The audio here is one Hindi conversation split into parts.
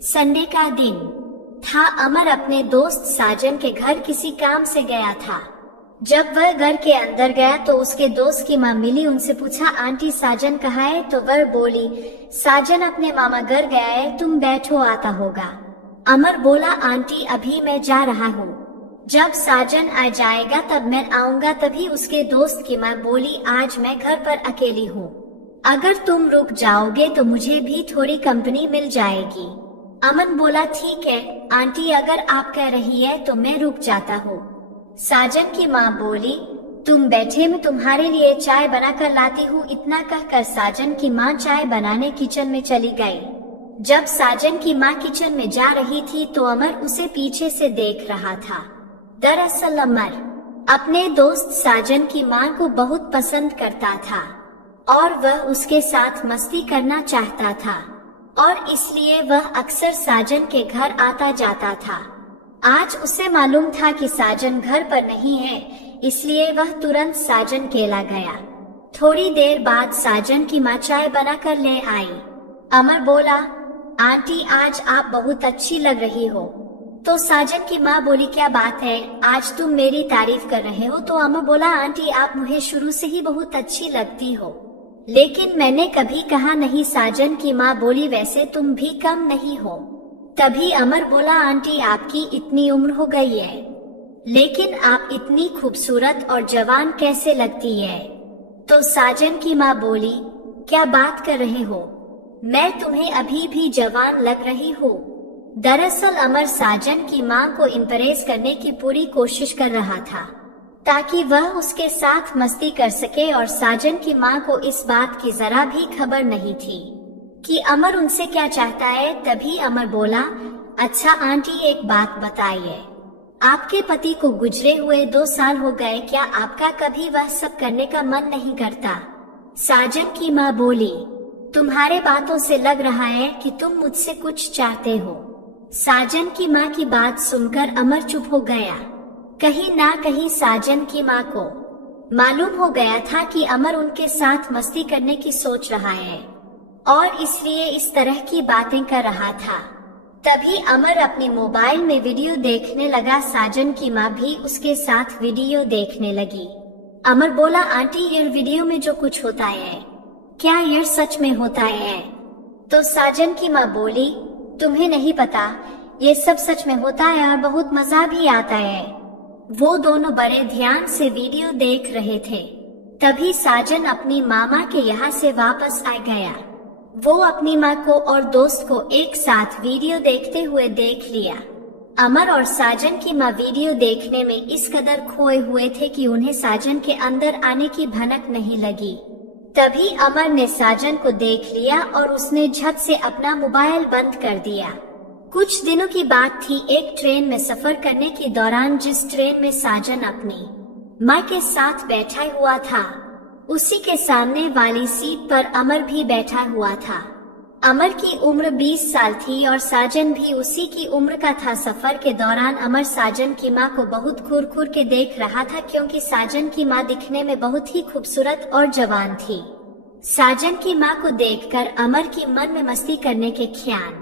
संडे का दिन था। अमर अपने दोस्त साजन के घर किसी काम से गया था। जब वह घर के अंदर गया तो उसके दोस्त की माँ मिली। उनसे पूछा, आंटी साजन कहाँ है? तो वह बोली, साजन अपने मामा घर गया है, तुम बैठो, आता होगा। अमर बोला, आंटी अभी मैं जा रहा हूँ, जब साजन आ जाएगा तब मैं आऊंगा। तभी उसके दोस्त की माँ बोली, आज मैं घर पर अकेली हूँ, अगर तुम रुक जाओगे तो मुझे भी थोड़ी कंपनी मिल जाएगी। अमन बोला, ठीक है आंटी, अगर आप कह रही है तो मैं रुक जाता हूँ। साजन की माँ बोली, तुम बैठे, मैं तुम्हारे लिए चाय बनाकर लाती हूँ। इतना कहकर साजन की माँ चाय बनाने किचन में चली गई। जब साजन की माँ किचन में जा रही थी तो अमर उसे पीछे से देख रहा था। दरअसल अमर अपने दोस्त साजन की माँ को बहुत पसंद करता था और वह उसके साथ मस्ती करना चाहता था और इसलिए वह अक्सर साजन के घर आता जाता था। आज उसे मालूम था कि साजन घर पर नहीं है, इसलिए वह तुरंत साजन केला गया। थोड़ी देर बाद साजन की माँ चाय बनाकर ले आई। अमर बोला, आंटी आज आप बहुत अच्छी लग रही हो। तो साजन की माँ बोली, क्या बात है, आज तुम मेरी तारीफ कर रहे हो? तो अमर बोला, आंटी आप मुझे शुरू से ही बहुत अच्छी लगती हो, लेकिन मैंने कभी कहा नहीं। साजन की माँ बोली, वैसे तुम भी कम नहीं हो। तभी अमर बोला, आंटी आपकी इतनी उम्र हो गई है, लेकिन आप इतनी खूबसूरत और जवान कैसे लगती है? तो साजन की माँ बोली, क्या बात कर रहे हो, मैं तुम्हें अभी भी जवान लग रही हूँ। दरअसल अमर साजन की माँ को इम्प्रेस करने की पूरी कोशिश कर रहा था ताकि वह उसके साथ मस्ती कर सके और साजन की माँ को इस बात की जरा भी खबर नहीं थी कि अमर उनसे क्या चाहता है। तभी अमर बोला, अच्छा आंटी एक बात बताइए, आपके पति को गुजरे हुए 2 साल हो गए, क्या आपका कभी वह सब करने का मन नहीं करता? साजन की माँ बोली, तुम्हारे बातों से लग रहा है कि तुम मुझसे कुछ चाहते हो। साजन की माँ की बात सुनकर अमर चुप हो गया। कहीं ना कहीं साजन की माँ को मालूम हो गया था कि अमर उनके साथ मस्ती करने की सोच रहा है और इसलिए इस तरह की बातें कर रहा था। तभी अमर अपने मोबाइल में वीडियो देखने लगा। साजन की माँ भी उसके साथ वीडियो देखने लगी। अमर बोला, आंटी ये वीडियो में जो कुछ होता है, क्या यह सच में होता है? तो साजन की माँ बोली, तुम्हें नहीं पता, ये सब सच में होता है और बहुत मजा भी आता है। वो दोनों बड़े ध्यान से वीडियो देख रहे थे। तभी साजन अपनी मामा के यहाँ से वापस आ गया। वो अपनी माँ को और दोस्त को एक साथ वीडियो देखते हुए देख लिया। अमर और साजन की माँ वीडियो देखने में इस कदर खोए हुए थे कि उन्हें साजन के अंदर आने की भनक नहीं लगी। तभी अमर ने साजन को देख लिया और उसने झट से अपना मोबाइल बंद कर दिया। कुछ दिनों की बात थी, एक ट्रेन में सफर करने के दौरान जिस ट्रेन में साजन अपनी माँ के साथ बैठा हुआ था, उसी के सामने वाली सीट पर अमर भी बैठा हुआ था। अमर की उम्र 20 साल थी और साजन भी उसी की उम्र का था। सफर के दौरान अमर साजन की माँ को बहुत घूर घूर के देख रहा था, क्योंकि साजन की माँ दिखने में बहुत ही खूबसूरत और जवान थी। साजन की माँ को देखकर अमर की मन में मस्ती करने के ख्याल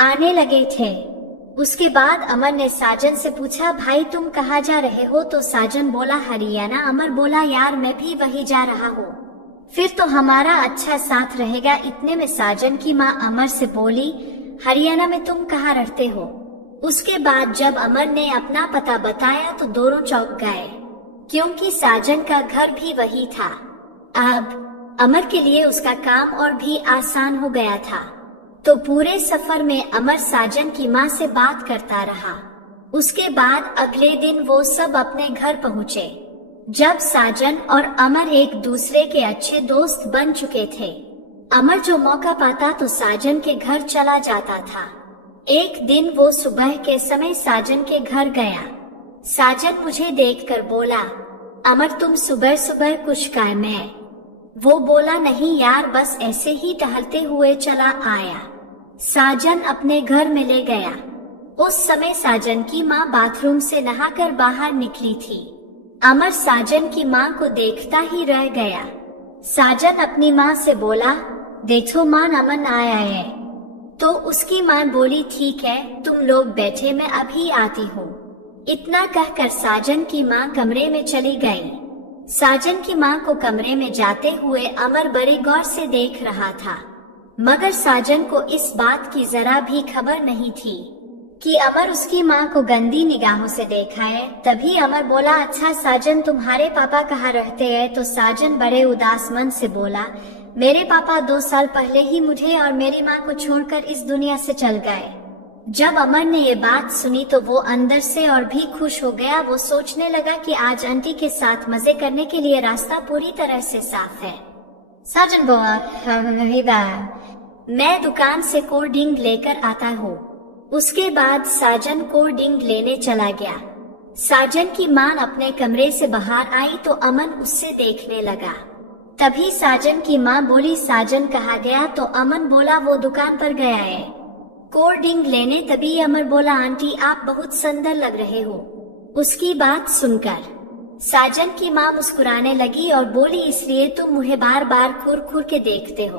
आने लगे थे। उसके बाद अमर ने साजन से पूछा, भाई तुम कहाँ जा रहे हो? तो साजन बोला, हरियाणा। अमर बोला, यार मैं भी वही जा रहा हूँ, फिर तो हमारा अच्छा साथ रहेगा। इतने में साजन की माँ अमर से बोली, हरियाणा में तुम कहाँ रहते हो? उसके बाद जब अमर ने अपना पता बताया तो दोनों चौंक गए, क्योंकि साजन का घर भी वही था। अब अमर के लिए उसका काम और भी आसान हो गया था। तो पूरे सफर में अमर साजन की माँ से बात करता रहा। उसके बाद अगले दिन वो सब अपने घर पहुँचे। जब साजन और अमर एक दूसरे के अच्छे दोस्त बन चुके थे, अमर जो मौका पाता तो साजन के घर चला जाता था। एक दिन वो सुबह के समय साजन के घर गया। साजन मुझे देखकर बोला, अमर तुम सुबह सुबह कुछ काम है? वो बोला, नहीं यार, बस ऐसे ही टहलते हुए चला आया। साजन अपने घर में ले गया। उस समय साजन की माँ बाथरूम से नहाकर बाहर निकली थी। अमर साजन की माँ को देखता ही रह गया। साजन अपनी माँ से बोला, देखो माँ, अमन आया है। तो उसकी माँ बोली ठीक है तुम लोग बैठे मैं अभी आती हूँ। इतना कहकर साजन की माँ कमरे में चली गई। साजन की माँ को कमरे में जाते हुए अमर बड़े गौर से देख रहा था, मगर साजन को इस बात की जरा भी खबर नहीं थी कि अमर उसकी माँ को गंदी निगाहों से देखा है। तभी अमर बोला, अच्छा साजन तुम्हारे पापा कहाँ रहते हैं? तो साजन बड़े उदास मन से बोला, मेरे पापा 2 साल पहले ही मुझे और मेरी माँ को छोड़कर इस दुनिया से चल गए। जब अमर ने ये बात सुनी तो वो अंदर से और भी खुश हो गया। वो सोचने लगा कि आज आंटी के साथ मजे करने के लिए रास्ता पूरी तरह से साफ है। साजन बोला, मैं दुकान से कोल्ड ड्रिंक लेकर आता हूँ। उसके बाद साजन कोल्ड ड्रिंक लेने चला गया। साजन की माँ अपने कमरे से बाहर आई तो अमन उससे देखने लगा। तभी साजन की माँ बोली, साजन कहाँ गया? तो अमन बोला, वो दुकान पर गया है कोल्ड ड्रिंक लेने। तभी अमर बोला, आंटी आप बहुत सुंदर लग रहे हो। उसकी बात सुनकर साजन की माँ मुस्कुराने लगी और बोली, इसलिए तुम मुझे बार बार घूर घूर के देखते हो।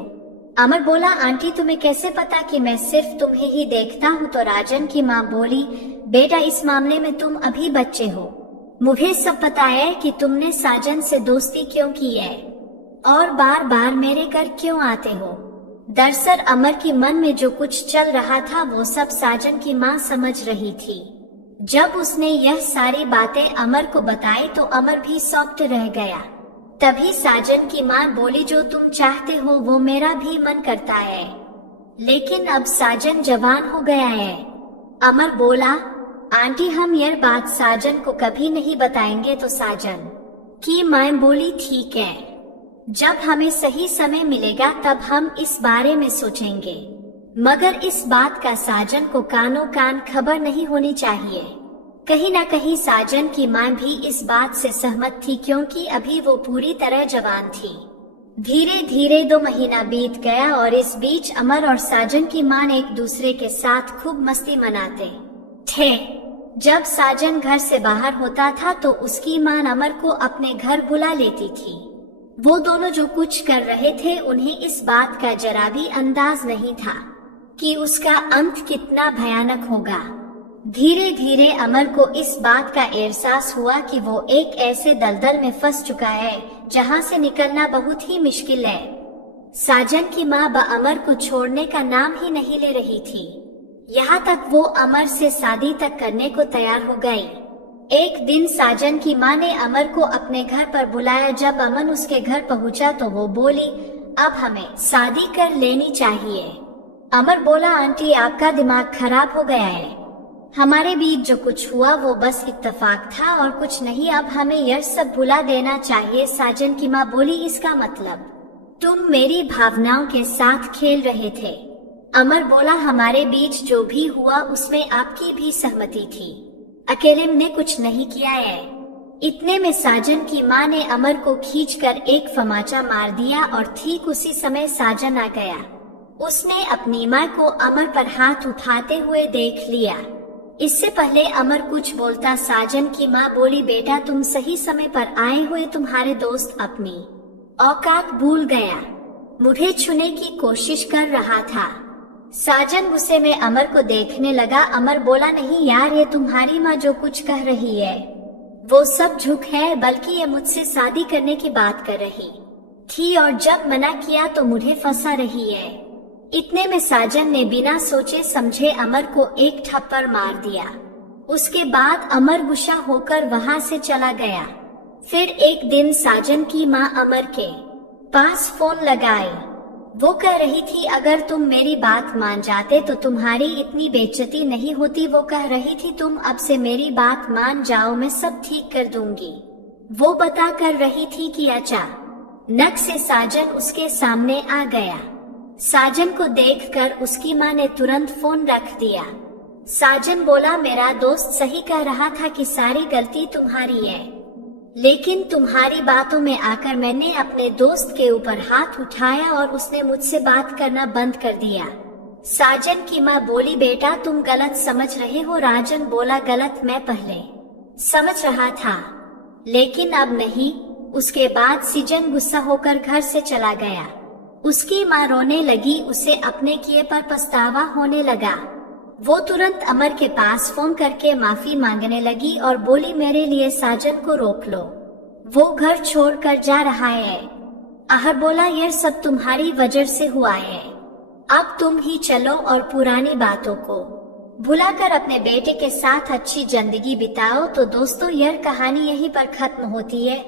अमर बोला, आंटी तुम्हें कैसे पता कि मैं सिर्फ तुम्हें ही देखता हूँ? तो राजन की माँ बोली, बेटा इस मामले में तुम अभी बच्चे हो, मुझे सब पता है कि तुमने साजन से दोस्ती क्यों की है और बार बार मेरे घर क्यों आते हो। दरअसल अमर के मन में जो कुछ चल रहा था वो सब साजन की माँ समझ रही थी। जब उसने यह सारी बातें अमर को बताई तो अमर भी शॉक्ड रह गया। तभी साजन की माँ बोली, जो तुम चाहते हो वो मेरा भी मन करता है, लेकिन अब साजन जवान हो गया है। अमर बोला, आंटी हम यह बात साजन को कभी नहीं बताएंगे। तो साजन की माँ बोली, ठीक है, जब हमें सही समय मिलेगा तब हम इस बारे में सोचेंगे, मगर इस बात का साजन को कानों कान खबर नहीं होनी चाहिए। कहीं न कहीं साजन की माँ भी इस बात से सहमत थी, क्योंकि अभी वो पूरी तरह जवान थी। धीरे धीरे 2 महीना बीत गया और इस बीच अमर और साजन की माँ एक दूसरे के साथ खूब मस्ती मनाते थे। जब साजन घर से बाहर होता था तो उसकी माँ अमर को अपने घर बुला लेती थी। वो दोनों जो कुछ कर रहे थे उन्हें इस बात का जरा भी अंदाज नहीं था कि उसका अंत कितना भयानक होगा। धीरे धीरे अमर को इस बात का एहसास हुआ कि वो एक ऐसे दलदल में फंस चुका है जहां से निकलना बहुत ही मुश्किल है। साजन की माँ अमर को छोड़ने का नाम ही नहीं ले रही थी। यहाँ तक वो अमर से शादी तक करने को तैयार हो गई। एक दिन साजन की माँ ने अमर को अपने घर पर बुलाया। जब अमन उसके घर पहुँचा तो वो बोली, अब हमें शादी कर लेनी चाहिए। अमर बोला, आंटी आपका दिमाग खराब हो गया है, हमारे बीच जो कुछ हुआ वो बस इत्तेफाक था और कुछ नहीं, अब हमें यह सब भुला देना चाहिए। साजन की माँ बोली, इसका मतलब तुम मेरी भावनाओं के साथ खेल रहे थे। अमर बोला, हमारे बीच जो भी हुआ उसमें आपकी भी सहमति थी, अकेले ने कुछ नहीं किया है। इतने में साजन की माँ ने अमर को खींचकर एक फमाचा मार दिया और ठीक उसी समय साजन आ गया। उसने अपनी माँ को अमर पर हाथ उठाते हुए देख लिया। इससे पहले अमर कुछ बोलता साजन की माँ बोली, बेटा तुम सही समय पर आए हुए, तुम्हारे दोस्त अपनी औकात भूल गया, मुझे छूने की कोशिश कर रहा था। साजन गुस्से में अमर को देखने लगा। अमर बोला, नहीं यार, ये तुम्हारी माँ जो कुछ कह रही है वो सब झूठ है, बल्कि ये मुझसे शादी करने की बात कर रही थी और जब मना किया तो मुझे फंसा रही है। इतने में साजन ने बिना सोचे समझे अमर को एक थप्पड़ मार दिया। उसके बाद अमर गुस्सा होकर वहां से चला गया। फिर एक दिन साजन की माँ अमर के पास फोन लगाई। वो कह रही थी, अगर तुम मेरी बात मान जाते तो तुम्हारी इतनी बेइज्जती नहीं होती। वो कह रही थी, तुम अब से मेरी बात मान जाओ, मैं सब ठीक कर दूंगी। वो बता कर रही थी कि अचानक से साजन उसके सामने आ गया। साजन को देखकर उसकी माँ ने तुरंत फोन रख दिया। साजन बोला, मेरा दोस्त सही कह रहा था कि सारी गलती तुम्हारी है, लेकिन तुम्हारी बातों में आकर मैंने अपने दोस्त के ऊपर हाथ उठाया और उसने मुझसे बात करना बंद कर दिया। साजन की माँ बोली, बेटा तुम गलत समझ रहे हो। राजन बोला, गलत मैं पहले समझ रहा था लेकिन अब नहीं। उसके बाद सीजन गुस्सा होकर घर से चला गया उसकी माँ रोने लगी, उसे अपने किए पर पछतावा होने लगा। वो तुरंत अमर के पास फोन करके माफी मांगने लगी और बोली, मेरे लिए साजन को रोक लो, वो घर छोड़कर जा रहा है। अमर बोला, यह सब तुम्हारी वजह से हुआ है, अब तुम ही चलो और पुरानी बातों को भुलाकर अपने बेटे के साथ अच्छी जिंदगी बिताओ। तो दोस्तों, यह कहानी यहीं पर खत्म होती है।